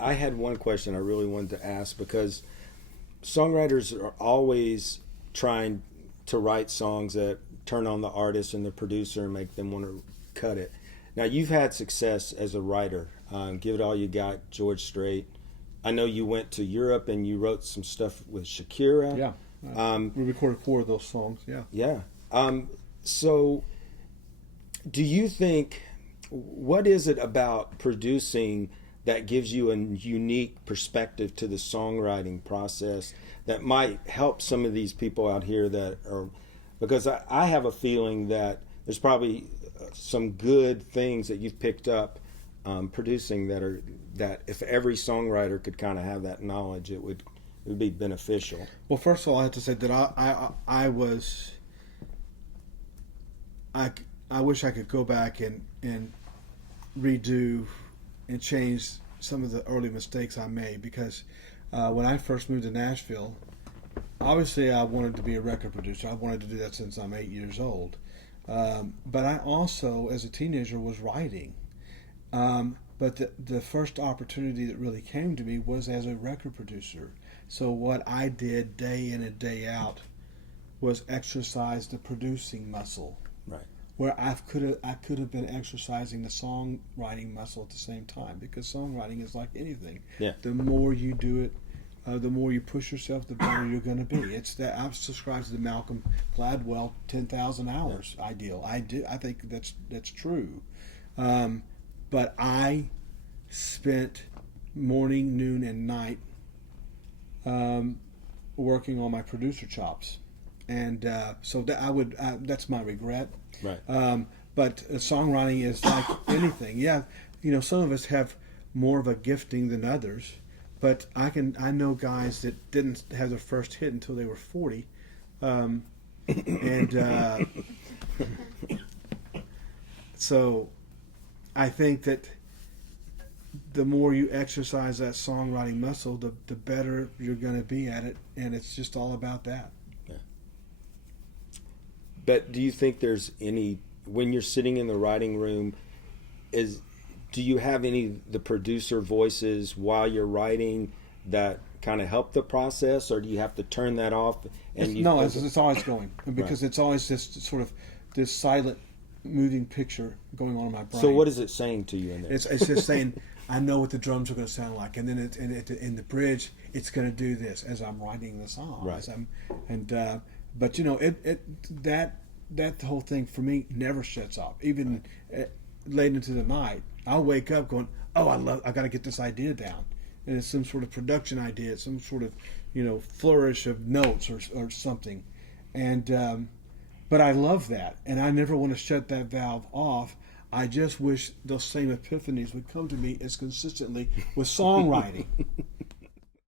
I had one question I really wanted to ask because songwriters are always trying to write songs that turn on the artist and the producer and make them want to cut it. Now, you've had success as a writer. Give It All You Got, George Strait. I know you went to Europe and you wrote some stuff with Shakira. Yeah. We recorded 4 of those songs, yeah. Yeah. So, do you think, what is it about producing that gives you a unique perspective to the songwriting process that might help some of these people out here that are, because I have a feeling that there's probably some good things that you've picked up producing that if every songwriter could kind of have that knowledge, it would be beneficial. Well, first of all, I have to say that I wish I could go back and redo and change some of the early mistakes I made, because when I first moved to Nashville, obviously I wanted to be a record producer. I wanted to do that since I'm 8 years old. But I also, as a teenager, was writing. But the first opportunity that really came to me was as a record producer. So what I did day in and day out was exercise the producing muscle. Right. Where I could have been exercising the songwriting muscle at the same time, because songwriting is like anything. Yeah. The more you do it, the more you push yourself, the better you're going to be. It's that I've subscribed to the Malcolm Gladwell 10,000 hours ideal. I think that's true. But I spent morning, noon, and night working on my producer chops, and so that that's my regret. Right. But songwriting is like anything. Yeah, some of us have more of a gifting than others. But I know guys that didn't have their first hit until they were 40, and so I think that the more you exercise that songwriting muscle, the better you're going to be at it, and it's just all about that. Yeah. But do you think there's any, when you're sitting in the writing room, do you have any the producer voices while you're writing that kind of help the process, or do you have to turn that off? And it's always going, because Right. it's always just sort of this silent, moving picture going on in my brain. So what is it saying to you in there? It's just saying, I know what the drums are going to sound like, and then in the bridge, it's going to do this as I'm writing the song. Right. But that whole thing for me never shuts off. Even late into the night, I'll wake up going, oh, I got to get this idea down, and it's some sort of production idea, it's some sort of flourish of notes or something, and but I love that, and I never want to shut that valve off. I just wish those same epiphanies would come to me as consistently with songwriting.